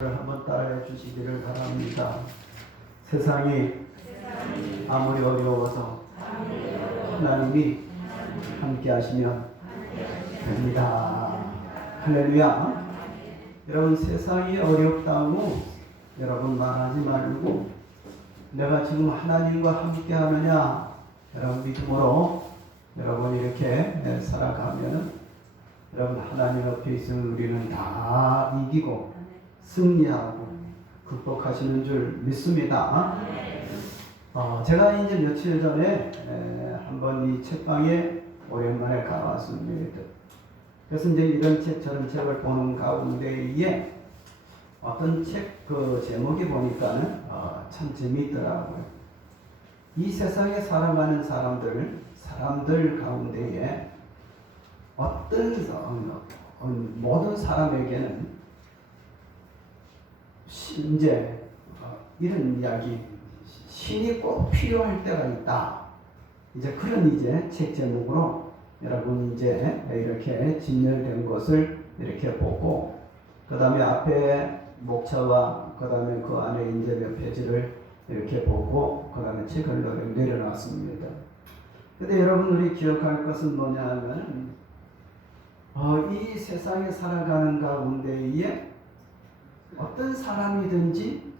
한번 따라해 주시기를 바랍니다. 세상이 아무리 어려워서 하나님이 함께 하시면 됩니다. 할렐루야. 여러분, 세상이 어렵다고 여러분 말하지 말고 내가 지금 하나님과 함께 하느냐, 여러분 믿음으로 여러분 이렇게 살아가면 여러분 하나님 옆에 있으면 우리는 다 이기고 승리하고 극복하시는 줄 믿습니다. 제가 이제 며칠 전에 한번 이 책방에 오랜만에 가봤습니다. 그래서 이제 이런 책, 저런 책을 보는 가운데에 어떤 책 그 제목이 보니까는 참 재미있더라고요. 이 세상에 살아가는 사람들 가운데에 모든 사람에게는 이제 이런 이야기, 신이 꼭 필요할 때가 있다. 이제 그런 이제 책 제목으로 여러분 이제 이렇게 진열된 것을 이렇게 보고, 그 다음에 앞에 목차와 그 다음에 그 안에 이제 몇 페이지를 이렇게 보고, 그 다음에 책을 내려놨습니다. 근데 여러분 우리 기억할 것은 뭐냐 하면, 이 세상에 살아가는 가운데에 어떤 사람이든지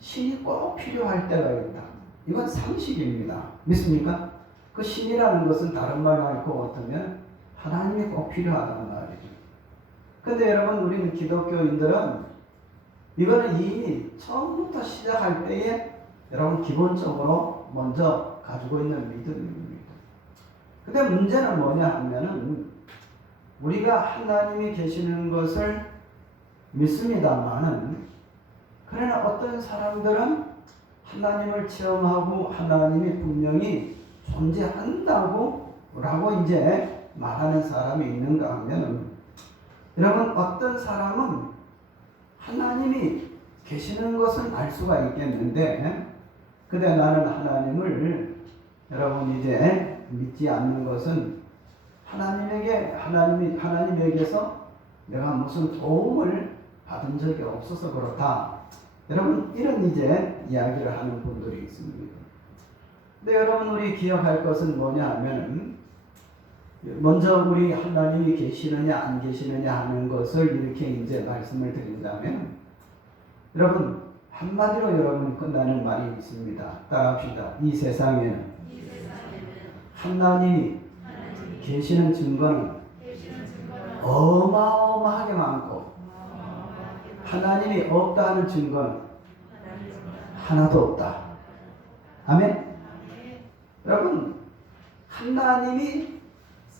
신이 꼭 필요할 때가 있다. 이건 상식입니다. 믿습니까? 그 신이라는 것은 다른 말로 하고 어떠면 하나님이 꼭 필요하다는 말이죠. 근데 여러분, 우리는 기독교인들은 이거는 이미 처음부터 시작할 때에 여러분 기본적으로 먼저 가지고 있는 믿음입니다. 근데 문제는 뭐냐 하면은 우리가 하나님이 계시는 것을 믿습니다만은, 그러나 어떤 사람들은 하나님을 체험하고 하나님이 분명히 존재한다고 라고 이제 말하는 사람이 있는가 하면은, 여러분 어떤 사람은 하나님이 계시는 것은 알 수가 있겠는데, 근데 나는 하나님을 여러분 이제 믿지 않는 것은 하나님에게서 내가 무슨 도움을 받은 적이 없어서 그렇다. 여러분 이런 이제 이야기를 하는 분들이 있습니다. 근데 여러분 우리 기억할 것은 뭐냐 하면, 먼저 우리 하나님이 계시느냐 안 계시느냐 하는 것을 이렇게 이제 말씀을 드린다면, 여러분 한마디로 여러분이 끝나는 말이 있습니다. 따라합시다. 이 세상에는 하나님이 계시는 증거는 어마어마하게 많고, 하나님이 없다는 증거는 하나도 없다. 아멘? 여러분, 하나님이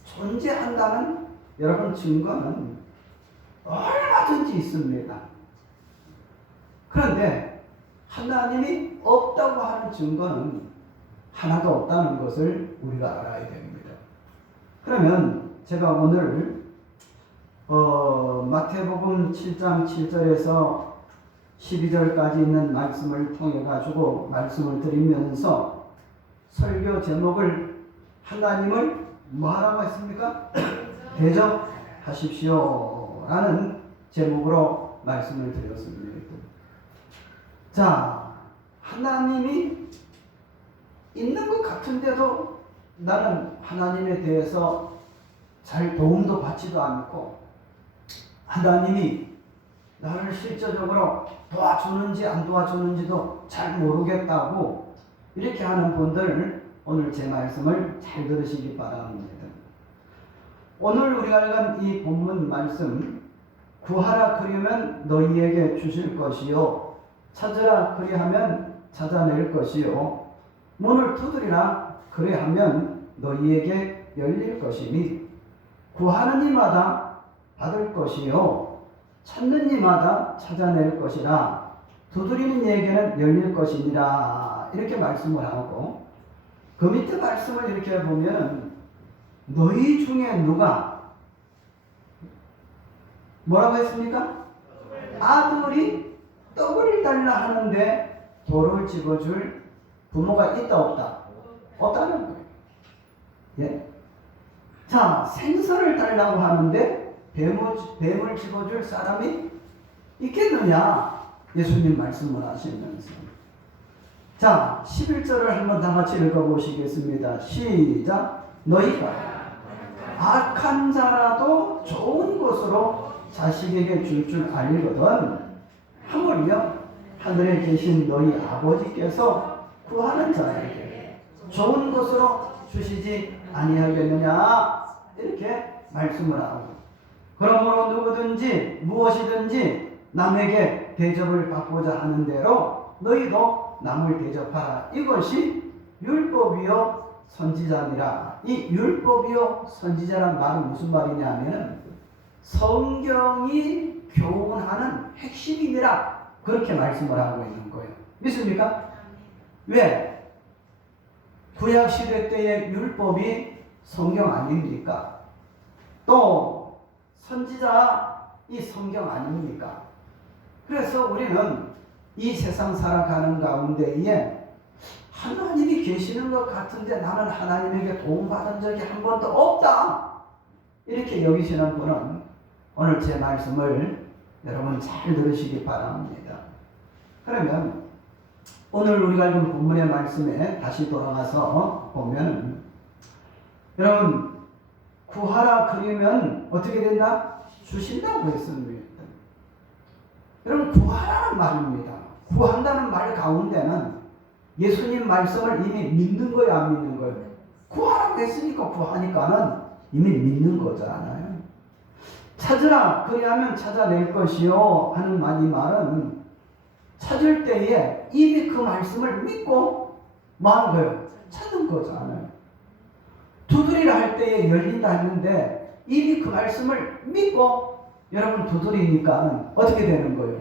존재한다는 여러분 증거는 얼마든지 있습니다. 그런데 하나님이 없다고 하는 증거는 하나도 없다는 것을 우리가 알아야 됩니다. 그러면 제가 오늘 마태복음 7장 7절에서 12절까지 있는 말씀을 통해 가지고 말씀을 드리면서 설교 제목을 하나님을 뭐하라고 했습니까? 대접하십시오 라는 제목으로 말씀을 드렸습니다. 자, 하나님이 있는 것 같은데도 나는 하나님에 대해서 잘 도움도 받지도 않고, 하나님이 나를 실제적으로 도와주는지 안 도와주는지도 잘 모르겠다고 이렇게 하는 분들, 오늘 제 말씀을 잘 들으시기 바랍니다. 오늘 우리가 읽은 이 본문 말씀, 구하라 그리면 너희에게 주실 것이요, 찾으라 그리하면 찾아낼 것이요, 문을 두드리라 그리하면 너희에게 열릴 것이니, 구하는 이마다 받을 것이요, 찾는 이마다 찾아낼 것이라, 두드리는 이에게는 열릴 것이니라. 이렇게 말씀을 하고, 그 밑에 말씀을 이렇게 보면 너희 중에 누가 뭐라고 했습니까? 아들이 떡을 달라 하는데 돌을 집어줄 부모가 있다 없다? 없다는 거예요. 예? 자, 생선을 달라고 하는데 뱀을 집어줄 사람이 있겠느냐? 예수님 말씀을 하시면서. 자, 11절을 한번 다 같이 읽어보시겠습니다. 시작. 너희가 악한 자라도 좋은 것으로 자식에게 줄 알거든 하물며 하늘에 계신 너희 아버지께서 구하는 자에게 좋은 것으로 주시지 아니하겠느냐, 이렇게 말씀을 하고, 그러므로 누구든지 무엇이든지 남에게 대접을 받고자 하는 대로 너희도 남을 대접하라. 이것이 율법이요 선지자니라. 이 율법이요 선지자란 말은 무슨 말이냐 하면은 성경이 교훈하는 핵심이니라, 그렇게 말씀을 하고 있는 거예요. 믿습니까? 왜? 구약시대 때의 율법이 성경 아닙니까? 또 선지자 이 성경 아닙니까? 그래서 우리는 이 세상 살아가는 가운데에 하나님이 계시는 것 같은데 나는 하나님에게 도움받은 적이 한 번도 없다, 이렇게 여기시는 분은 오늘 제 말씀을 여러분 잘 들으시기 바랍니다. 그러면 오늘 우리가 읽은 본문의 말씀에 다시 돌아가서 보면, 여러분 구하라 그러면 어떻게 된다? 주신다고 했습니다. 여러분 구하라는 말입니다. 구한다는 말 가운데는 예수님 말씀을 이미 믿는 거예요, 안 믿는 거예요? 구하라고 했으니까 구하니까는 이미 믿는 거잖아요. 찾으라 그리하면 찾아낼 것이요 하는 이 말은 찾을 때에 이미 그 말씀을 믿고 뭐 하는 거예요? 찾는 거잖아요. 두드리라 할 때에 열린다 했는데 이미 그 말씀을 믿고 여러분 두드리니까 어떻게 되는 거예요?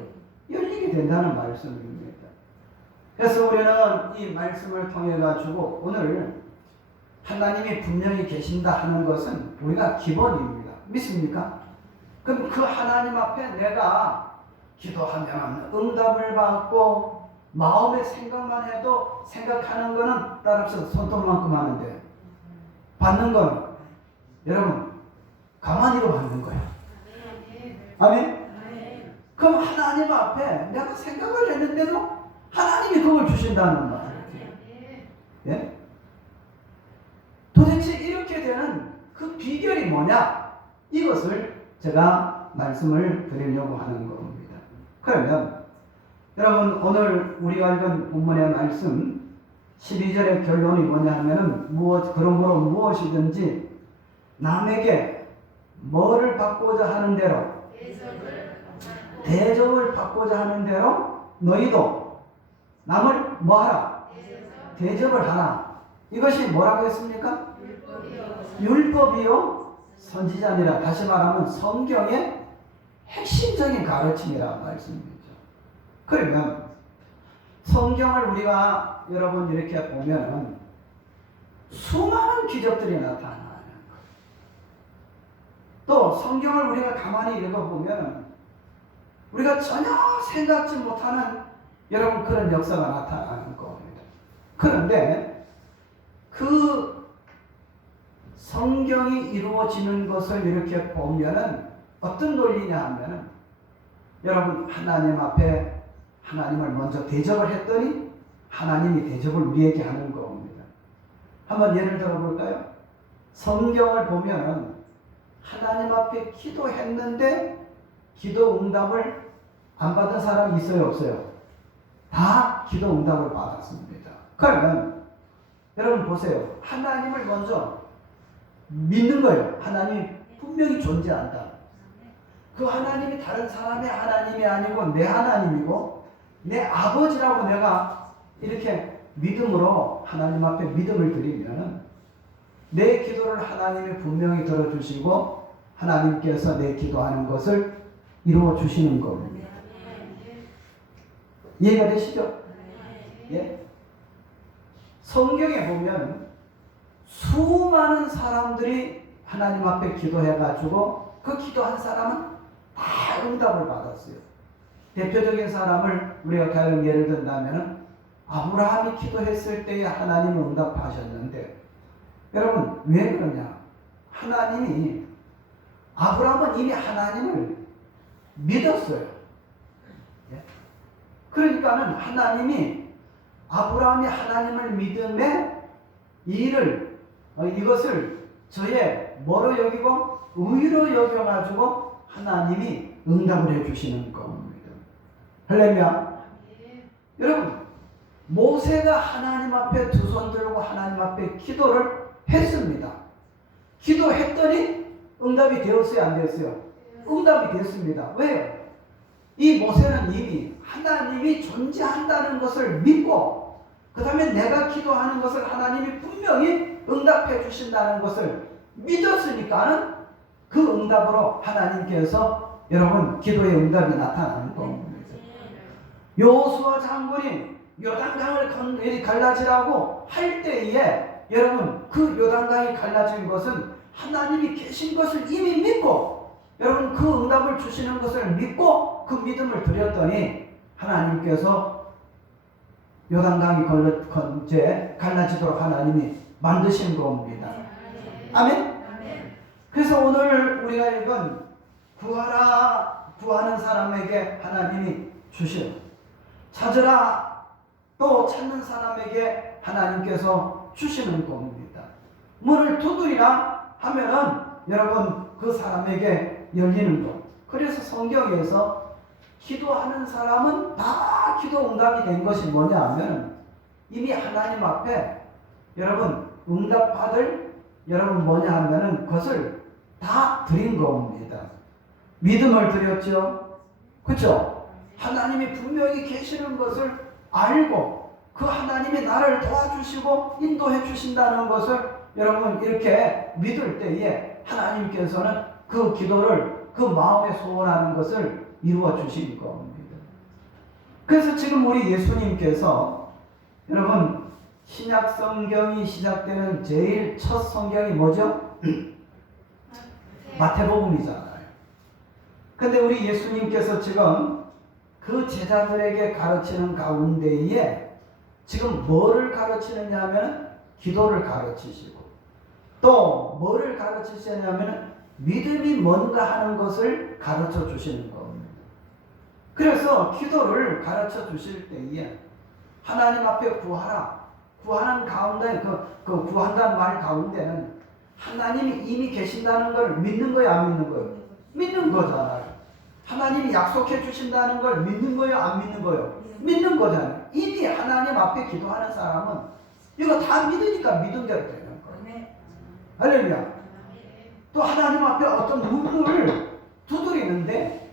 열리게 된다는 말씀입니다. 그래서 우리는 이 말씀을 통해 가지고 오늘 하나님이 분명히 계신다 하는 것은 우리가 기본입니다. 믿습니까? 그럼 그 하나님 앞에 내가 기도하면 응답을 받고 마음의 생각만 해도 생각하는 거는 따라서 손톱만큼 하는데 받는 건 여러분 가만히도 받는 거예요. 아멘? 그럼 하나님 앞에 내가 생각을 했는데도 하나님이 그걸 주신다는 말이에요. 예? 도대체 이렇게 되는 그 비결이 뭐냐? 이것을 제가 말씀을 드리려고 하는 겁니다. 그러면 여러분 오늘 우리가 읽은 본문의 말씀 12절의 결론이 뭐냐 하면은 그러므로 무엇이든지 남에게 뭐를 받고자 하는 대로 대접을 받고자 하는 대로 너희도 남을 뭐하라? 대접을 하라. 이것이 뭐라고 했습니까? 율법이요 선지자니라. 다시 말하면 성경의 핵심적인 가르침이라는 말씀이죠. 그러면 성경을 우리가 여러분 이렇게 보면 수많은 기적들이 나타나는 거예요. 또 성경을 우리가 가만히 읽어보면 우리가 전혀 생각지 못하는 여러분 그런 역사가 나타나는 겁니다. 그런데 그 성경이 이루어지는 것을 이렇게 보면은 어떤 논리냐 하면은 여러분 하나님 앞에 하나님을 먼저 대접을 했더니 하나님이 대접을 우리에게 하는 겁니다. 한번 예를 들어 볼까요? 성경을 보면은 하나님 앞에 기도했는데 기도 응답을 안 받은 사람이 있어요, 없어요? 다 기도 응답을 받았습니다. 그러면 여러분 보세요. 하나님을 먼저 믿는 거예요. 하나님이 분명히 존재한다. 그 하나님이 다른 사람의 하나님이 아니고 내 하나님이고 내 아버지라고 내가 이렇게 믿음으로 하나님 앞에 믿음을 드리면 내 기도를 하나님이 분명히 들어주시고 하나님께서 내 기도하는 것을 이루어 주시는 겁니다. 이해가 되시죠? 예? 성경에 보면 수많은 사람들이 하나님 앞에 기도해가지고 그 기도한 사람은 다 응답을 받았어요. 대표적인 사람을 우리가 가령 예를 든다면 아브라함이 기도했을 때에 하나님은 응답하셨는데 여러분 왜 그러냐? 하나님이 아브라함은 이미 하나님을 믿었어요. 예? 그러니까는 하나님이 아브라함이 하나님을 믿음에 일을 이것을 저의 뭐로 여기고 의로 여겨가지고 하나님이 응답을 해주시는 겁니다. 할렐루야. 여러분, 모세가 하나님 앞에 두 손 들고 하나님 앞에 기도를 했습니다. 기도했더니 응답이 되었어요, 안 되었어요? 응답이 됐습니다. 왜요? 이 모세는 이미 하나님이 존재한다는 것을 믿고 그 다음에 내가 기도하는 것을 하나님이 분명히 응답해 주신다는 것을 믿었으니까는 그 응답으로 하나님께서 여러분 기도의 응답이 나타나는 겁니다. 여호수아 장군이 요단강을 갈라지라고 할 때에 여러분 그 요단강이 갈라진 것은 하나님이 계신 것을 이미 믿고 여러분 그 응답을 주시는 것을 믿고 그 믿음을 드렸더니 하나님께서 요단강이 갈라지도록 하나님이 만드신 겁니다. 아멘? 그래서 오늘 우리가 읽은 구하라 구하는 사람에게 하나님이 주시오. 찾으라 또 찾는 사람에게 하나님께서 주시는 겁니다. 문을 두드리라 하면은 여러분 그 사람에게 열리는 것. 그래서 성경에서 기도하는 사람은 다 기도 응답이 된 것이 뭐냐 하면 이미 하나님 앞에 여러분 응답받을 여러분 뭐냐 하면은 그것을 다 드린 겁니다. 믿음을 드렸죠. 그렇죠? 하나님이 분명히 계시는 것을 알고 그 하나님이 나를 도와주시고 인도해 주신다는 것을 여러분 이렇게 믿을 때에 하나님께서는 그 기도를 그 마음에 소원하는 것을 이루어 주신 겁니다. 그래서 지금 우리 예수님께서 여러분 신약 성경이 시작되는 제일 첫 성경이 뭐죠? 마태복음이잖아요. 근데 우리 예수님께서 지금 그 제자들에게 가르치는 가운데에 지금 뭐를 가르치느냐 하면 기도를 가르치시고 또 뭐를 가르치시냐면 믿음이 뭔가 하는 것을 가르쳐 주시는 겁니다. 그래서 기도를 가르쳐 주실 때에 하나님 앞에 구하라. 구하는 가운데 그 구한다는 말 가운데는 하나님이 이미 계신다는 걸 믿는 거예요, 안 믿는 거예요? 믿는 거잖아요. 하나님이 약속해 주신다는 걸 믿는 거예요, 안 믿는 거예요? 믿는 거잖아요. 이미 하나님 앞에 기도하는 사람은 이거 다 믿으니까 믿은 대로 되는 거예요. 할렐루야. 또 하나님 앞에 어떤 문을 두드리는데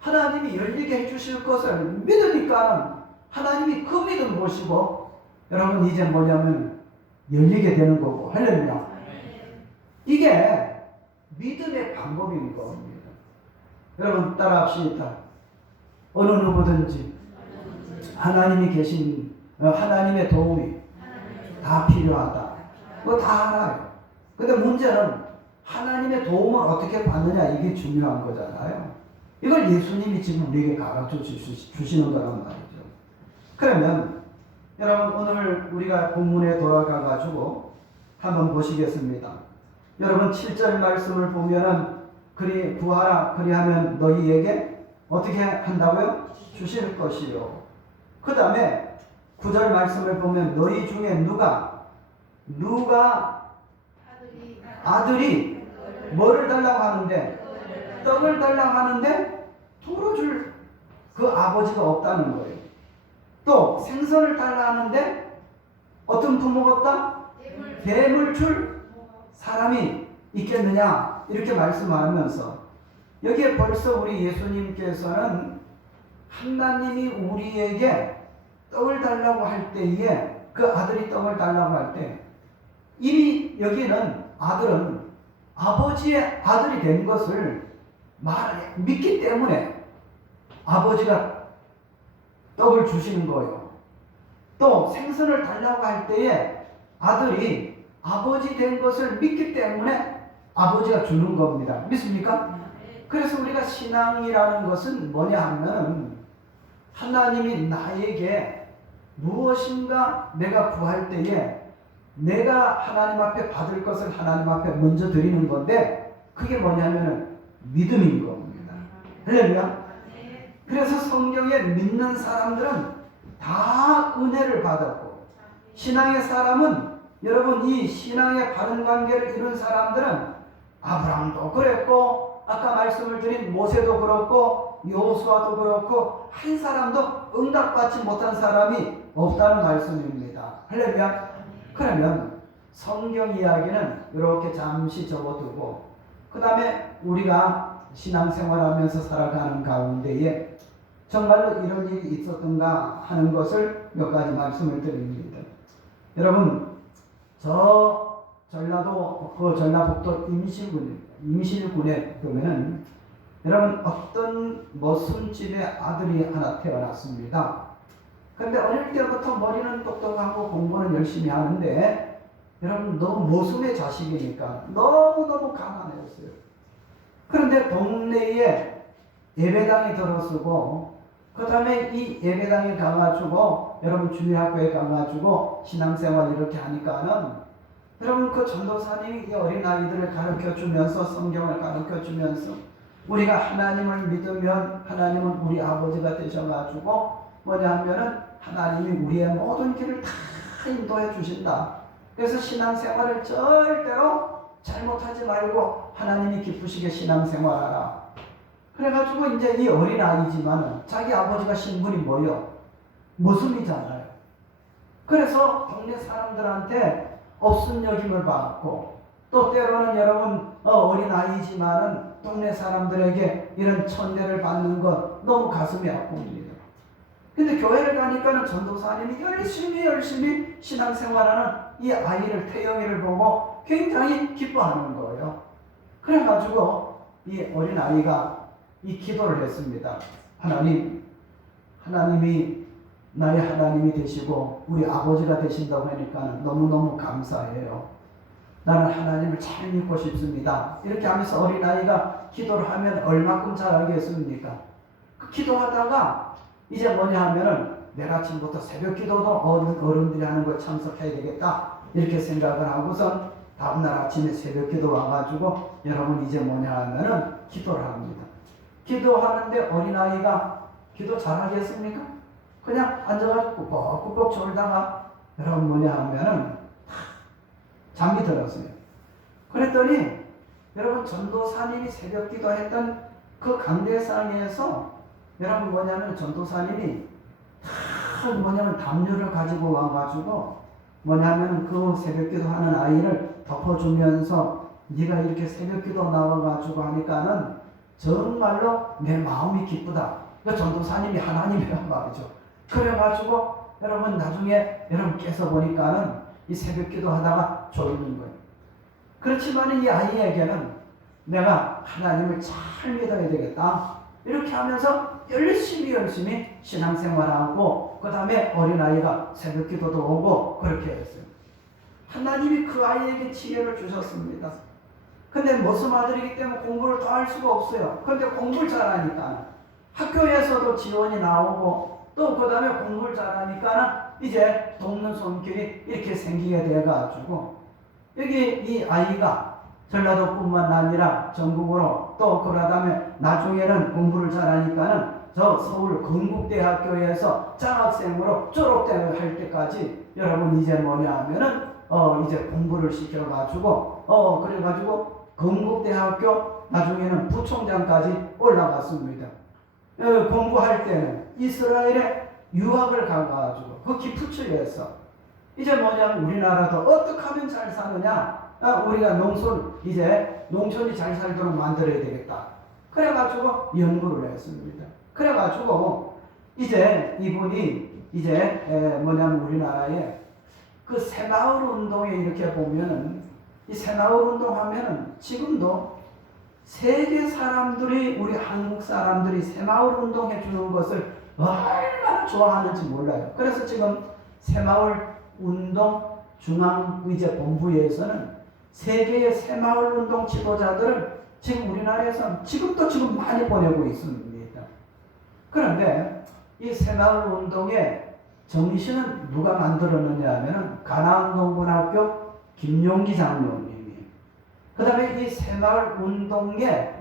하나님이 열리게 해주실 것을 믿으니까 하나님이 그 믿음 보시고 여러분 이제 뭐냐면 열리게 되는 거고. 할렐루야. 이게 믿음의 방법인 겁니다. 여러분 따라합시다. 어느 누구든지 하나님이 계신 하나님의 도움이 다 필요하다. 그거 다 알아요. 근데 문제는 하나님의 도움을 어떻게 받느냐 이게 중요한 거잖아요. 이걸 예수님이 지금 우리에게 가르쳐 주시는 거란 말이죠. 그러면 여러분 오늘 우리가 본문에 돌아가 가지고 한번 보시겠습니다. 여러분 7절 말씀을 보면은 그리 구하라 그리하면 너희에게 어떻게 한다고요? 주실 것이요. 그 다음에 9절 말씀을 보면 너희 중에 누가 아들이 뭐를 달라고 하는데 떡을 달라고 하는데 돌을 줄 그 아버지가 없다는 거예요. 또 생선을 달라 하는데 어떤 부모가 없다? 뱀을 줄 사람이 있겠느냐 이렇게 말씀하면서 여기에 벌써 우리 예수님께서는 하나님이 우리에게 떡을 달라고 할 때에 그 아들이 떡을 달라고 할 때 이미 여기는 아들은 아버지의 아들이 된 것을 믿기 때문에 아버지가 떡을 주시는 거예요. 또 생선을 달라고 할 때에 아들이 아버지 된 것을 믿기 때문에 아버지가 주는 겁니다. 믿습니까? 그래서 우리가 신앙이라는 것은 뭐냐 하면 하나님이 나에게 무엇인가 내가 구할 때에 내가 하나님 앞에 받을 것을 하나님 앞에 먼저 드리는 건데 그게 뭐냐면 믿음인 겁니다. 할렐루야. 그래서 성경에 믿는 사람들은 다 은혜를 받았고, 신앙의 사람은, 여러분 이 신앙의 바른 관계를 이룬 사람들은 아브라함도 그랬고, 아까 말씀을 드린 모세도 그렇고, 여호수아도 그렇고, 한 사람도 응답받지 못한 사람이 없다는 말씀입니다. 할렐루야. 그러면 성경 이야기는 이렇게 잠시 접어두고, 그 다음에 우리가 신앙생활하면서 살아가는 가운데에 정말로 이런 일이 있었던가 하는 것을 몇 가지 말씀을 드립니다. 여러분, 저 전라북도 임실군에 보면은 여러분 어떤 모순집의 아들이 하나 태어났습니다. 그런데 어릴 때부터 머리는 똑똑하고 공부는 열심히 하는데 여러분 너무 모순의 자식이니까 너무너무 가난했어요. 그런데 동네에 예배당이 들어서고, 그 다음에 이 예배당에 가가지고 여러분 주일학교에 가가지고 신앙생활 이렇게 하니까는 여러분 그 전도사님이 이 어린 아이들을 가르쳐주면서, 성경을 가르쳐주면서, 우리가 하나님을 믿으면 하나님은 우리 아버지가 되셔가지고 뭐냐 하면은 하나님이 우리의 모든 길을 다 인도해 주신다. 그래서 신앙생활을 절대로 잘못하지 말고 하나님이 기쁘시게 신앙생활하라. 그래가지고 이제 이 어린 아이지만은 자기 아버지가 신분이 뭐요? 모순이잖아요. 그래서 동네 사람들한테 없음 여김을 받고, 또 때로는 여러분 어린 아이지만은 동네 사람들에게 이런 천대를 받는 것 너무 가슴이 아픕니다. 근데 교회를 가니까는 전도사님이 열심히 신앙생활하는 이 아이를, 태영이를 보고 굉장히 기뻐하는 거예요. 그래가지고 이 어린 아이가 이 기도를 했습니다. 하나님이 나의 하나님이 되시고 우리 아버지가 되신다고 하니까 너무너무 감사해요. 나는 하나님을 잘 믿고 싶습니다. 이렇게 하면서 어린아이가 기도를 하면 얼마큼 잘하겠습니까? 그 기도하다가 이제 뭐냐 하면은 내일 아침부터 새벽 기도도 어른들이 하는 걸 참석해야 되겠다, 이렇게 생각을 하고선 다음날 아침에 새벽 기도 와가지고 여러분 이제 뭐냐 하면은 기도를 합니다. 기도하는데 어린아이가 기도 잘하겠습니까? 그냥 앉아가지고 꾸벅꾸벅 졸다가 여러분 뭐냐 하면은 잠이 들었어요. 그랬더니 여러분 전도사님이 새벽 기도했던 그 강대상에서 여러분 뭐냐면 전도사님이 다 뭐냐면 담요를 가지고 와가지고 뭐냐면 그 새벽 기도하는 아이를 덮어주면서 네가 이렇게 새벽 기도 나와가지고 하니까는 정말로 내 마음이 기쁘다. 그 전도사님이 하나님이란 말이죠. 그래가지고 여러분 나중에 여러분 깨서 보니까는 이 새벽 기도 하다가 졸는 거예요. 그렇지만 이 아이에게는 내가 하나님을 잘 믿어야 되겠다, 이렇게 하면서 열심히 신앙생활하고, 그 다음에 어린아이가 새벽 기도도 오고 그렇게 했어요. 하나님이 그 아이에게 지혜를 주셨습니다. 근데 모습 아들이기 때문에 공부를 더 할 수가 없어요. 근데 공부를 잘하니까 학교에서도 지원이 나오고, 또 그 다음에 공부를 잘하니까 이제 돕는 손길이 이렇게 생기게 돼가지고 여기 이 아이가 전라도뿐만 아니라 전국으로, 또 그러다음에 나중에는 공부를 잘하니까는 저 서울 건국대학교에서 장학생으로 졸업할 때까지 여러분 이제 뭐냐 하면은 이제 공부를 시켜가지고 그래가지고 건국대학교 나중에는 부총장까지 올라갔습니다. 공부할 때는 이스라엘에 유학을 가가지고 그 기프츠에서 이제 뭐냐면 우리나라도 어떻게 하면 잘 사느냐, 우리가 농촌이 잘 살도록 만들어야 되겠다. 그래가지고 연구를 했습니다. 그래가지고 이제 이분이 이제 뭐냐면 우리나라에 그 새마을 운동에 이렇게 보면은 이 새마을 운동 하면은 지금도 세계 사람들이, 우리 한국 사람들이 새마을 운동 해주는 것을 얼마나 좋아하는지 몰라요. 그래서 지금 새마을 운동 중앙의제본부에서는 세계의 새마을 운동 지도자들을 지금 우리나라에서 지금 많이 보내고 있습니다. 그런데 이 새마을 운동의 정신은 누가 만들었느냐 하면은 가나안농군학교 김용기 장로님이. 그 다음에 이 새마을 운동의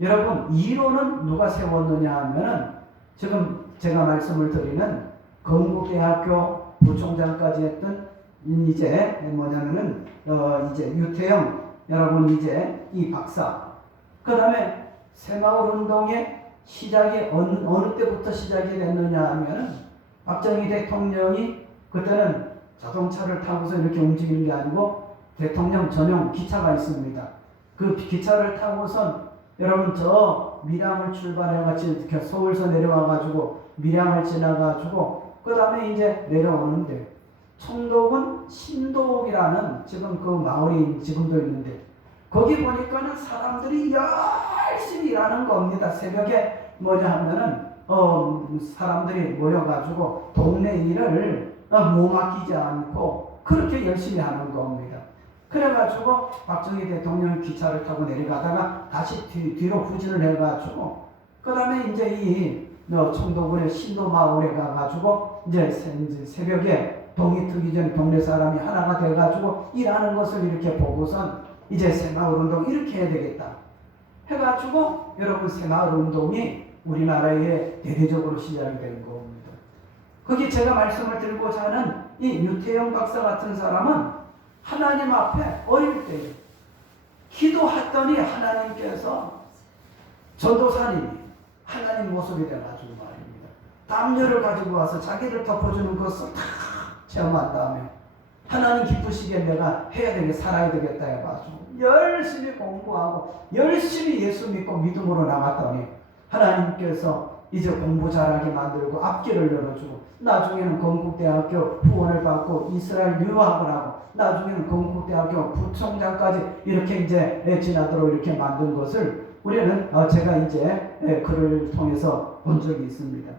여러분 이론은 누가 세웠느냐 하면은 지금 제가 말씀을 드리는 건국대학교 부총장까지 했던 이제 뭐냐면은 이제 유태영 여러분 이제 이 박사, 그 다음에 새마을운동의 시작이 어느 때부터 시작이 됐느냐 하면은 박정희 대통령이 그때는 자동차를 타고서 이렇게 움직이는 게 아니고 대통령 전용 기차가 있습니다. 그 기차를 타고선 여러분 저 밀양을 출발해가지고 서울서 내려와가지고 밀양을 지나가지고 그 다음에 이제 내려오는데 청독은 신도옥이라는 지금 그 마을이 지금도 있는데 거기 보니까는 사람들이 열심히 일하는 겁니다. 새벽에 뭐냐 하면은 사람들이 모여가지고 동네 일을 몸 아끼지 않고 그렇게 열심히 하는 겁니다. 그래가지고 박정희 대통령 기차를 타고 내려가다가 다시 뒤로 후진을 해가지고 그 다음에 이제 이 청도군의 신도마을에 가가지고 이제 새벽에 동이 트기 전에 동네 사람이 하나가 돼가지고 일하는 것을 이렇게 보고선 이제 새마을운동 이렇게 해야 되겠다 해가지고 여러분 새마을운동이 우리나라에 대대적으로 시작이 된 겁니다. 거기 제가 말씀을 드리고자 하는 이 유태영 박사 같은 사람은 하나님 앞에 어릴 때 기도했더니 하나님께서 전도사님이 하나님 모습이 돼가지고 말입니다. 담요를 가지고 와서 자기를 덮어주는 것을 다 체험한 다음에 하나님 기쁘시게 내가 해야 되게 살아야 되겠다 해가지고 열심히 공부하고 열심히 예수 믿고 믿음으로 나갔더니 하나님께서 이제 공부 잘하게 만들고 앞길을 열어주고 나중에는 건국대학교 후원을 받고 이스라엘 유학을 하고 나중에는 건국대학교 부총장까지 이렇게 이제 지나도록 이렇게 만든 것을 우리는 제가 이제 글을 통해서 본 적이 있습니다.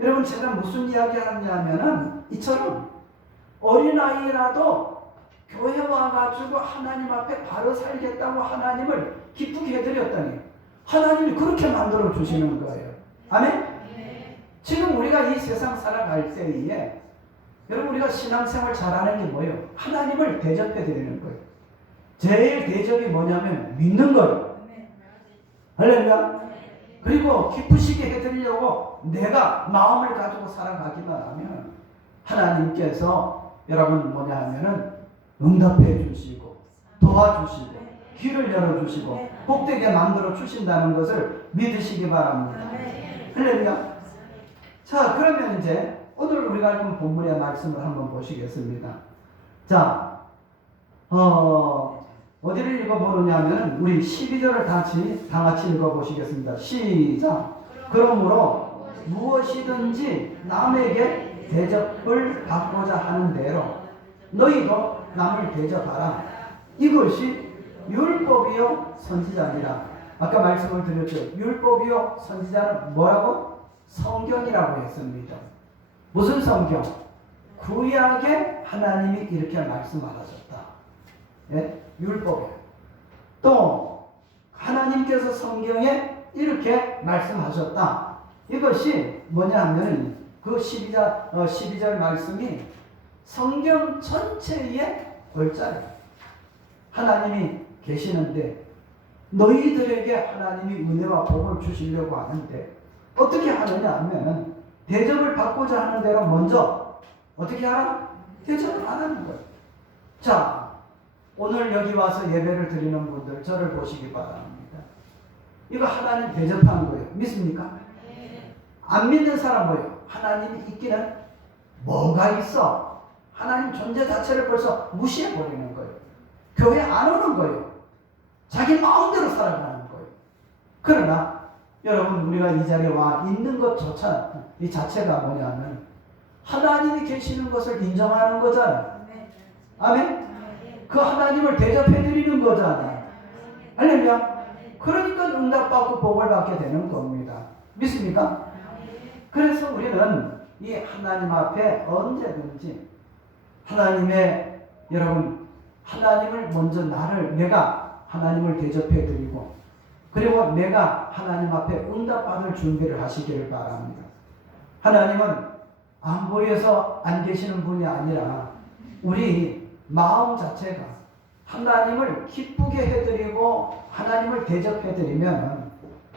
여러분 제가 무슨 이야기 하냐면은 이처럼 어린아이라도 교회 와가지고 하나님 앞에 바로 살겠다고 하나님을 기쁘게 해드렸더니 하나님이 그렇게 만들어 주시는 거예요. 아멘? 지금 우리가 이 세상 살아갈 때에 여러분 우리가 신앙생활 잘하는 게 뭐예요? 하나님을 대접해 드리는 거예요. 제일 대접이 뭐냐면 믿는 거예요. 할렐루야. 그리고 기쁘시게 해드리려고 내가 마음을 가지고 살아가기만 하면 하나님께서 여러분 뭐냐 하면은 응답해 주시고 도와주시고 길을 열어주시고 복되게 만들어 주신다는 것을 믿으시기 바랍니다. 할렐루야. 자, 그러면 이제 오늘 우리가 읽은 본문의 말씀을 한번 보시겠습니다. 자, 어디를 읽어보느냐면 우리 12절을 다 같이 읽어보시겠습니다. 시작. 그러므로 무엇이든지 남에게 대접을 받고자 하는 대로 너희도 남을 대접하라. 이것이 율법이요 선지자니라. 아까 말씀을 드렸죠. 율법이요 선지자는 뭐라고? 성경이라고 했습니다. 무슨 성경? 구약에 하나님이 이렇게 말씀하셨다. 예? 율법이에요. 또 하나님께서 성경에 이렇게 말씀하셨다. 이것이 뭐냐 하면 그 12절 말씀이 성경 전체의 골자예요. 하나님이 계시는데 너희들에게 하나님이 은혜와 복을 주시려고 하는데 어떻게 하느냐 하면 대접을 받고자 하는 대로 먼저 어떻게 하라? 대접을 안 하는 거예요. 자, 오늘 여기 와서 예배를 드리는 분들 저를 보시기 바랍니다. 이거 하나님 대접하는 거예요. 믿습니까? 안 믿는 사람 뭐예요? 하나님이 있기는 뭐가 있어? 하나님 존재 자체를 벌써 무시해버리는 거예요. 교회 안 오는 거예요. 자기 마음대로 살아가는 거예요. 그러나 여러분 우리가 이 자리에 와 있는 것조차 이 자체가 뭐냐면 하나님이 계시는 것을 인정하는 거잖아요. 아멘? 그 하나님을 대접해드리는 거잖아요. 할렐루야. 그러니까 응답받고 복을 받게 되는 겁니다. 믿습니까? 그래서 우리는 이 하나님 앞에 언제든지 하나님의 여러분 하나님을 먼저 내가 하나님을 대접해드리고 그리고 내가 하나님 앞에 응답받을 준비를 하시기를 바랍니다. 하나님은 안 보여서 안 계시는 분이 아니라 우리 마음 자체가 하나님을 기쁘게 해드리고 하나님을 대접해드리면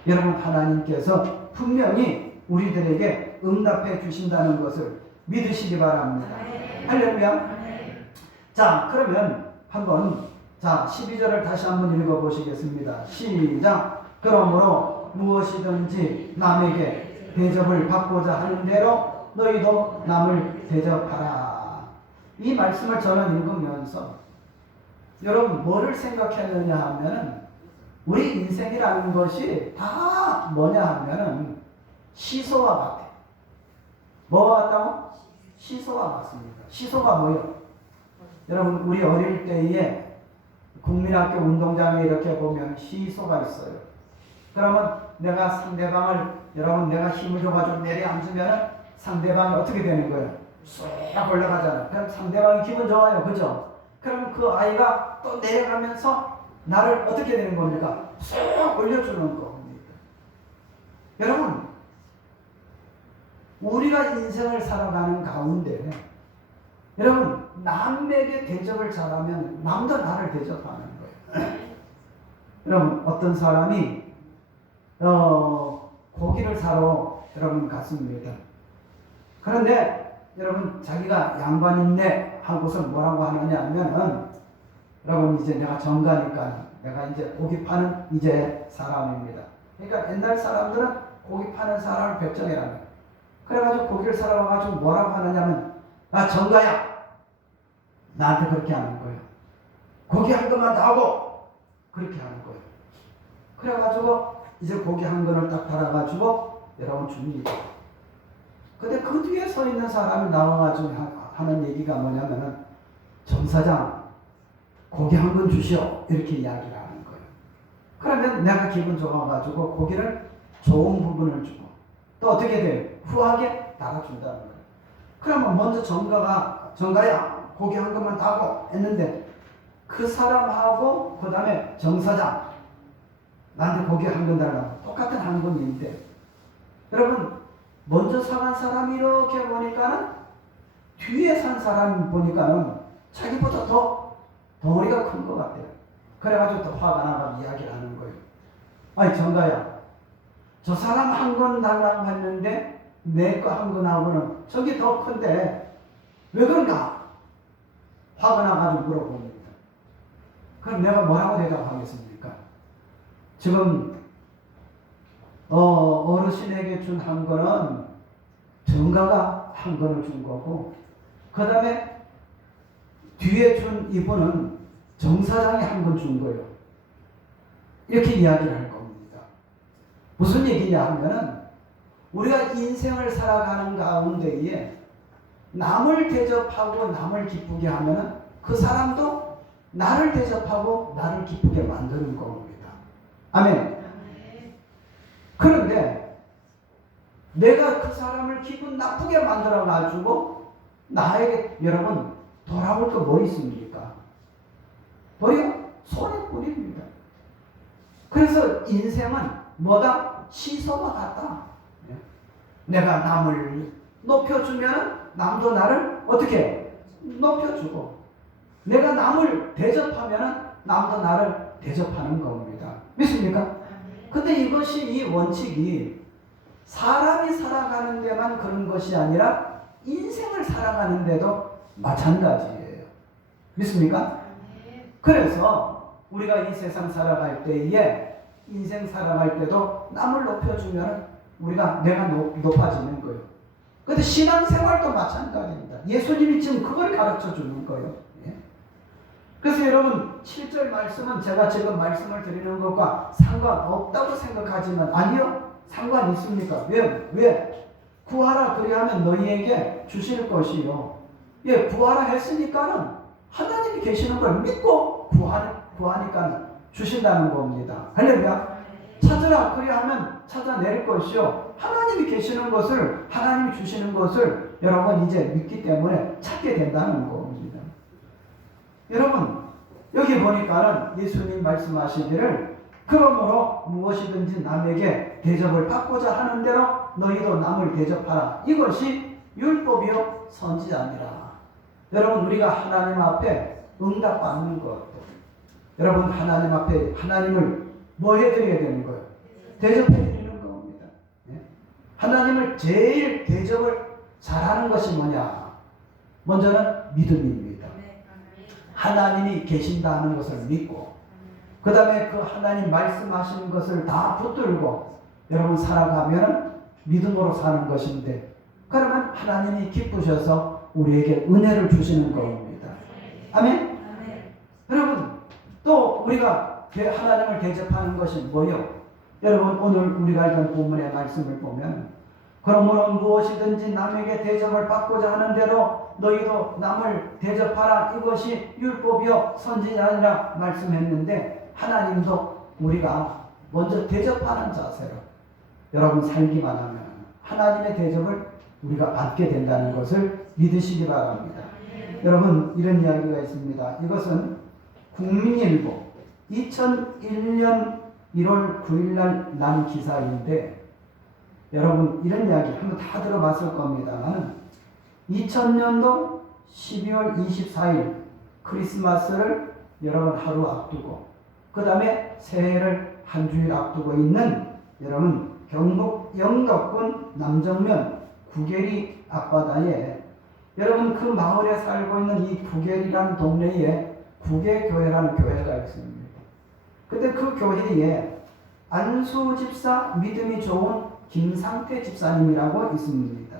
여러분 하나님께서 분명히 우리들에게 응답해 주신다는 것을 믿으시기 바랍니다. 할렐루야. 자, 그러면 한번 12절을 다시 한번 읽어보시겠습니다. 시작. 그러므로 무엇이든지 남에게 대접을 받고자 하는 대로 너희도 남을 대접하라. 이 말씀을 저는 읽으면서 여러분 뭐를 생각했느냐 하면은 우리 인생이라는 것이 다 뭐냐 하면은 시소와 같아. 뭐와 같다고? 시소와 같습니다. 시소가 뭐예요? 여러분 우리 어릴 때에 국민학교 운동장에 이렇게 보면 시소가 있어요. 그러면 내가 상대방을 여러분 내가 힘을 줘가지고 내려앉으면 상대방이 어떻게 되는 거예요? 쑥 올라가잖아요. 그럼 상대방이 기분 좋아요. 그죠? 그러면 그 아이가 또 내려가면서 나를 어떻게 되는 겁니까? 쑥 올려주는 겁니다. 여러분 우리가 인생을 살아가는 가운데 여러분 남에게 대접을 잘하면 남도 나를 대접하는 거예요. 여러분 어떤 사람이 고기를 사러 여러분 갔습니다. 그런데 여러분 자기가 양반인네 하고서 뭐라고 하느냐 하면은 여러분 이제 내가 정가니까 내가 이제 고기 파는 이제 사람입니다. 그러니까 옛날 사람들은 고기 파는 사람을 별정이라는 거예요. 그래가지고 고기를 사러 와가지고 뭐라고 하느냐면 나 정가야. 나한테 그렇게 하는 거예요. 고기 한 근만 더 하고 그렇게 하는 거예요. 그래가지고 이제 고기 한 근을 딱 팔아가지고 여러분 줍니다. 근데 그 뒤에 서 있는 사람이 나와가지고 하는 얘기가 뭐냐면은 정사장 고기 한 근 주시오 이렇게 이야기를 하는 거예요. 그러면 내가 기분 좋아가지고 고기를 좋은 부분을 주고 또 어떻게 돼요? 후하게 달아준다는 거예요. 그러면 먼저 정가야 고기 한 것만 따고 했는데 그 사람하고 그 다음에 정사장 나한테 고기 한 건 달라고 똑같은 한 건인데 여러분 먼저 사간 사람이 이렇게 보니까는 뒤에 산 사람 보니까는 자기보다 더 덩어리가 큰 것 같아요. 그래가지고 또 화가 나가 이야기를 하는 거예요. 아니 정가야 저 사람 한 건 달라고 했는데 내 거 한 건하고는 저기 더 큰데 왜 그런가? 화가 나가지고 물어봅니다. 그럼 내가 뭐라고 대답하겠습니까? 지금 어르신에게 준 한 거는 정가가 한 건을 준 거고 그 다음에 뒤에 준 이분은 정사장이 한 건 준 거예요. 이렇게 이야기를 할 겁니다. 무슨 얘기냐 하면은 우리가 인생을 살아가는 가운데에 남을 대접하고 남을 기쁘게 하면은 그 사람도 나를 대접하고 나를 기쁘게 만드는 겁니다. 아멘. 그런데 내가 그 사람을 기분 나쁘게 만들어 가지고 나에게 여러분 돌아올 거 뭐 있습니까? 뭐요? 손해뿐입니다. 그래서 인생은 뭐다? 시소와 같다. 내가 남을 높여주면 남도 나를 어떻게 높여주고 내가 남을 대접하면 남도 나를 대접하는 겁니다. 믿습니까? 근데 이것이 이 원칙이 사람이 살아가는 데만 그런 것이 아니라 인생을 살아가는 데도 마찬가지예요. 믿습니까? 그래서 우리가 이 세상 살아갈 때에 인생 살아갈 때도 남을 높여주면 내가 높아지는 거예요. 근데 신앙생활도 마찬가지입니다. 예수님이 지금 그걸 가르쳐 주는 거예요. 그래서 여러분 7절 말씀은 제가 지금 말씀을 드리는 것과 상관없다고 생각하지만 아니요. 상관 있습니까? 왜? 구하라 그리하면 너희에게 주실 것이요. 구하라 했으니까는 하나님이 계시는 걸 믿고 구하니까 주신다는 겁니다. 할렐루야. 찾으라 그리하면 찾아낼 것이요. 하나님이 계시는 것을 하나님이 주시는 것을 여러분 이제 믿기 때문에 찾게 된다는 겁니다. 여러분 여기 보니까는 예수님 말씀하시기를 그러므로 무엇이든지 남에게 대접을 받고자 하는 대로 너희도 남을 대접하라. 이것이 율법이요 선지자니라. 여러분 우리가 하나님 앞에 응답받는 것 여러분 하나님 앞에 하나님을 뭐 해드려야 되는 거예요? 대접해드리는 겁니다. 하나님을 제일 대접을 잘하는 것이 뭐냐? 먼저는 믿음입니다. 하나님이 계신다는 것을 믿고, 그 다음에 그 하나님 말씀하시는 것을 다 붙들고 여러분 살아가면 믿음으로 사는 것인데, 그러면 하나님이 기쁘셔서 우리에게 은혜를 주시는 겁니다. 아멘? 여러분, 또 우리가 하나님을 대접하는 것이 뭐요? 여러분, 오늘 우리가 읽은 본문의 말씀을 보면, 그러므로 무엇이든지 남에게 대접을 받고자 하는 대로 너희도 남을 대접하라, 이것이 율법이요 선지자니라 말씀했는데, 하나님도 우리가 먼저 대접하는 자세로 여러분 살기만 하면 하나님의 대접을 우리가 받게 된다는 것을 믿으시기 바랍니다. 여러분, 이런 이야기가 있습니다. 이것은 국민일보 2001년 1월 9일 날 난 기사인데, 여러분 이런 이야기 한번 다 들어봤을 겁니다만, 2000년도 12월 24일 크리스마스를 여러분 하루 앞두고, 그 다음에 새해를 한 주일 앞두고 있는 여러분 경북 영덕군 남정면 구계리 앞바다에, 여러분 그 마을에 살고 있는 이 구계리라는 동네에 구계교회라는 교회가 있습니다. 근데 그 교회에 안수 집사, 믿음이 좋은 김상태 집사님이라고 있습니다.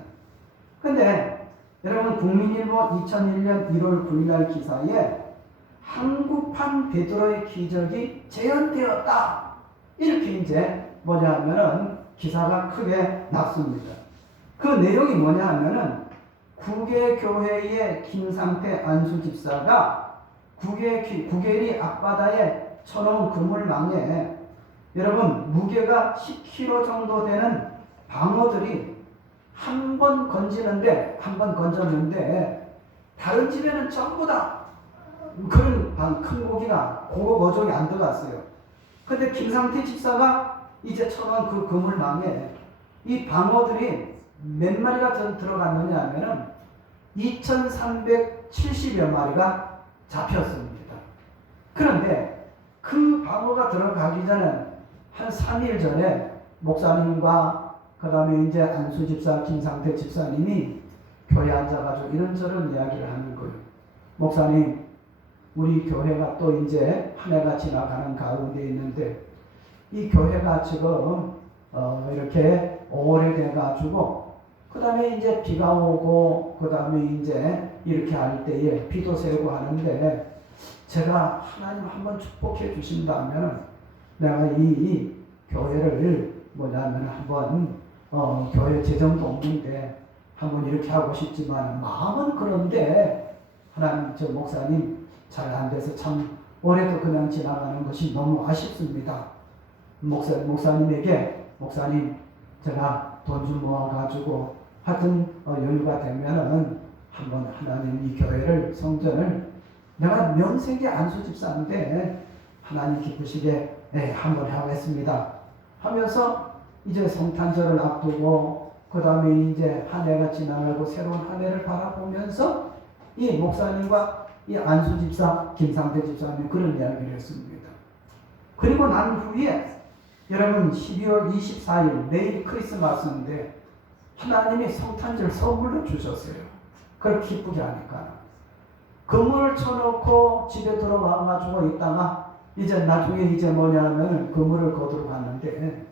근데 여러분 국민일보 2001년 1월 9일 날 기사에 한국판 베드로의 기적이 재현되었다, 이렇게 이제 뭐냐 하면은 기사가 크게 났습니다. 그 내용이 뭐냐 하면은 구계교회의 김상태 안수 집사가 구계리 앞바다에 쳐놓은 그물망에 여러분 무게가 10kg 정도 되는 방어들이 한 번 건졌는데 다른 집에는 전부 다 그런 큰 고기가 고급 어종이 안 들어갔어요. 근데 김상태 집사가 이제 쳐놓은 그 그물망에 이 방어들이 몇 마리가 들어갔느냐 하면은 2370여 마리가 잡혔습니다. 그런데 그 방어가 들어가기 전에 한 3일 전에 목사님과 그 다음에 이제 안수 집사 김상태 집사님이 교회에 앉아가지고 이런저런 이야기를 하는 거예요. 목사님, 우리 교회가 또 이제 한 해가 지나가는 가운데 있는데, 이 교회가 지금 이렇게 오래돼가지고, 그 다음에 이제 비가 오고, 그 다음에 이제 이렇게 할 때에 비도 새고 하는데, 제가 하나님 한번 축복해 주신다면 내가 이 교회를 뭐냐면 한번 교회 재정도 없는데 한번 이렇게 하고 싶지만 마음은 그런데 하나님, 저 목사님 잘 안 돼서 참 올해도 그냥 지나가는 것이 너무 아쉽습니다. 목사님에게 목사님, 제가 돈 좀 모아가지고 하여튼 여유가 되면은 한번 하나님 이 교회를, 성전을, 내가 명색이 안수 집사인데 하나님 기쁘시게 한번 하겠습니다 하면서 이제 성탄절을 앞두고 그 다음에 이제 한 해가 지나가고 새로운 한 해를 바라보면서 이 목사님과 이 안수 집사 김상태 집사님이 그런 이야기를 했습니다. 그리고 난 후에 여러분 12월 24일 내일 크리스마스인데 하나님이 성탄절 선물로 주셨어요. 그렇게 기쁘게 하니까 그물을 쳐놓고 집에 들어와가지고 있다가 이제 나중에 이제 뭐냐면 그물을 거두러 갔는데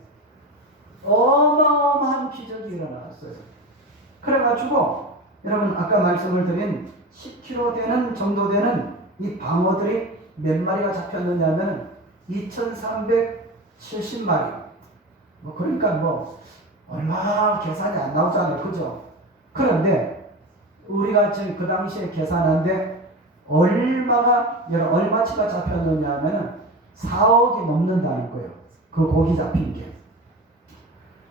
어마어마한 기적이 일어났어요. 그래가지고 여러분 아까 말씀을 드린 10kg 되는 정도 되는 이 방어들이 몇 마리가 잡혔느냐면 2370마리. 뭐 그러니까 뭐 얼마 계산이 안 나오잖아요, 그죠? 그런데 우리가 지금 그 당시에 계산한데 얼마치가 잡혔느냐 하면은 4억이 넘는다는 거예요. 그 고기 잡힌 게.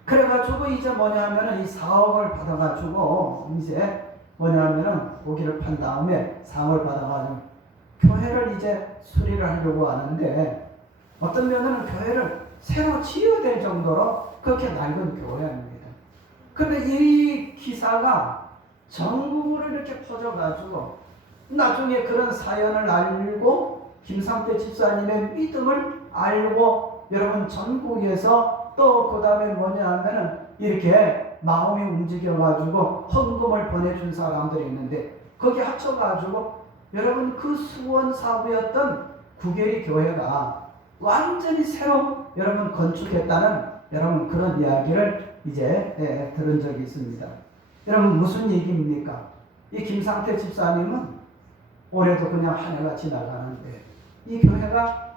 그래가지고 이제 뭐냐면은 이 4억을 받아가지고 이제 뭐냐면은 고기를 판 다음에 4억을 받아가지고 교회를 이제 수리를 하려고 하는데 어떤 면은 교회를 새로 지어야 될 정도로 그렇게 낡은 교회입니다. 그런데 이 기사가 전국으로 이렇게 퍼져가지고 나중에 그런 사연을 알고 김상태 집사님의 믿음을 알고 여러분 전국에서 또 그 다음에 뭐냐 하면은 이렇게 마음이 움직여가지고 헌금을 보내준 사람들이 있는데 거기 합쳐가지고 여러분 그 수원 사부였던 구계리 교회가 완전히 새로 여러분 건축했다는 여러분 그런 이야기를 이제 들은 적이 있습니다. 여러분 무슨 얘기입니까? 이 김상태 집사님은 올해도 그냥 한 해가 지나가는데 이 교회가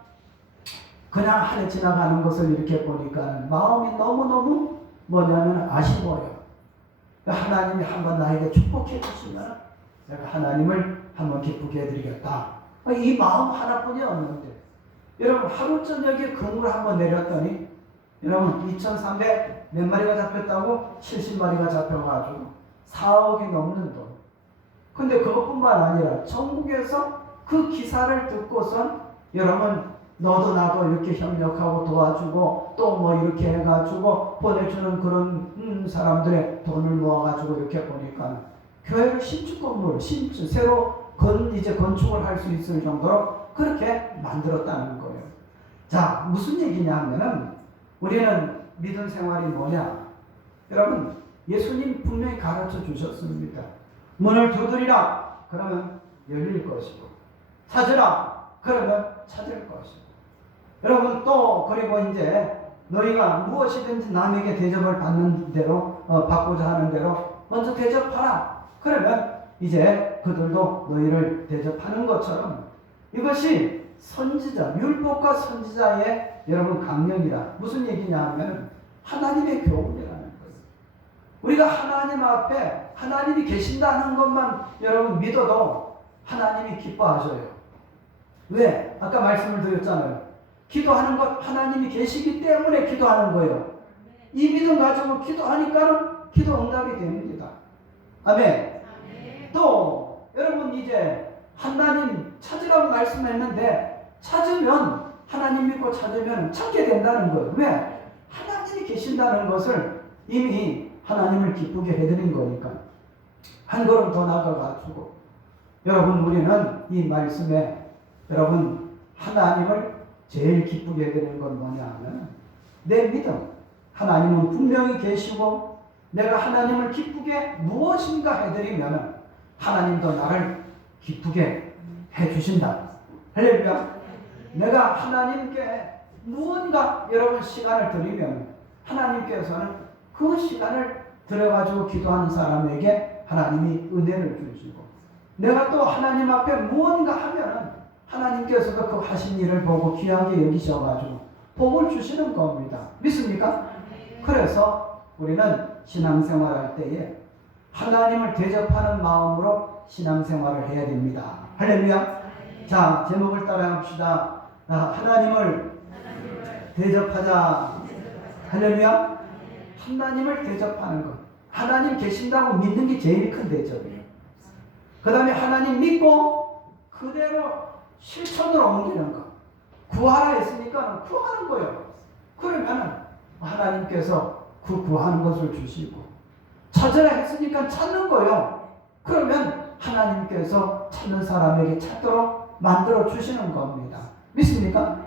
그냥 한 해 지나가는 것을 이렇게 보니까 마음이 너무너무 뭐냐면 아쉬워요. 하나님이 한번 나에게 축복해 주시면 내가 하나님을 한번 기쁘게 해드리겠다. 이 마음 하나뿐이 없는데 여러분 하루 저녁에 그물을 한번 내렸더니 여러분 2,300 몇 마리가 잡혔다고 70마리가 잡혀가지고 4억이 넘는 돈. 근데 그것뿐만 아니라 전국에서 그 기사를 듣고선 여러분 너도 나도 이렇게 협력하고 도와주고 또 뭐 이렇게 해가지고 보내주는 그런 사람들의 돈을 모아가지고 이렇게 보니까 교회를 신축 건물 새로 이제 건축을 할 수 있을 정도로 그렇게 만들었다는 거예요. 자, 무슨 얘기냐 하면은 우리는 믿음 생활이 뭐냐? 여러분 예수님 분명히 가르쳐 주셨습니다. 문을 두드리라 그러면 열릴 것이고 찾으라 그러면 찾을 것이고 여러분 또 그리고 이제 너희가 무엇이든지 남에게 대접을 받는 대로 받고자 하는 대로 먼저 대접하라 그러면 이제 그들도 너희를 대접하는 것처럼 이것이 선지자 율법과 선지자의 여러분 강령이라 무슨 얘기냐 하면 하나님의 교훈이라는 거예요. 우리가 하나님 앞에 하나님이 계신다는 것만 여러분 믿어도 하나님이 기뻐하셔요. 왜? 아까 말씀을 드렸잖아요. 기도하는 것 하나님이 계시기 때문에 기도하는 거예요. 이 믿음 가지고 기도하니까는 기도 응답이 됩니다. 아멘. 또 여러분 이제 하나님 찾으라고 말씀했는데 찾으면 하나님 믿고 찾으면 찾게 된다는 거예요. 왜? 하나님이 계신다는 것을 이미 하나님을 기쁘게 해드린 거니까. 한 걸음 더 나가가지고 여러분 우리는 이 말씀에 여러분 하나님을 제일 기쁘게 해드리는 건 뭐냐 하면 내 믿음 하나님은 분명히 계시고 내가 하나님을 기쁘게 무엇인가 해드리면 하나님도 나를 기쁘게 해주신다. 할렐루야. 내가 하나님께 무언가 여러분 시간을 드리면 하나님께서는 그 시간을 들여가지고 기도하는 사람에게 하나님이 은혜를 주시고 내가 또 하나님 앞에 무언가 하면은 하나님께서도 그 하신 일을 보고 귀하게 여기셔가지고 복을 주시는 겁니다. 믿습니까? 그래서 우리는 신앙생활할 때에 하나님을 대접하는 마음으로 신앙생활을 해야 됩니다. 할렐루야. 자, 제목을 따라 합시다. 하나님을 대접하자. 할렐루야. 하나님을 대접하는 것. 하나님 계신다고 믿는 게 제일 큰 대접이에요. 그 다음에 하나님 믿고 그대로 실천으로 옮기는 것. 구하라 했으니까 구하는 거예요. 그러면 하나님께서 그 구하는 것을 주시고 찾으라 했으니까 찾는 거예요. 그러면 하나님께서 찾는 사람에게 찾도록 만들어 주시는 겁니다. 믿습니까?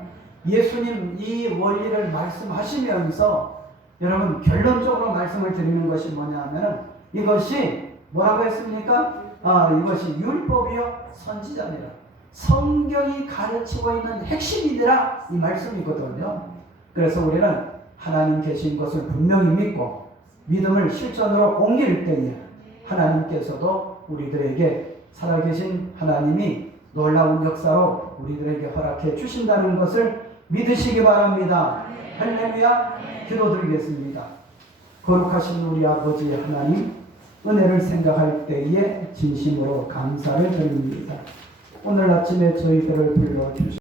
예수님 이 원리를 말씀하시면서 여러분 결론적으로 말씀을 드리는 것이 뭐냐면 이것이 뭐라고 했습니까? 이것이 율법이요 선지자니라. 성경이 가르치고 있는 핵심이니라 이 말씀이거든요. 그래서 우리는 하나님 계신 것을 분명히 믿고 믿음을 실천으로 옮길 때에 하나님께서도 우리들에게 살아계신 하나님이 놀라운 역사로 우리들에게 허락해 주신다는 것을 믿으시기 바랍니다. 할렐루야. 기도드리겠습니다. 거룩하신 우리 아버지 하나님 은혜를 생각할 때에 진심으로 감사를 드립니다. 오늘 아침에 저희들을 불러주시고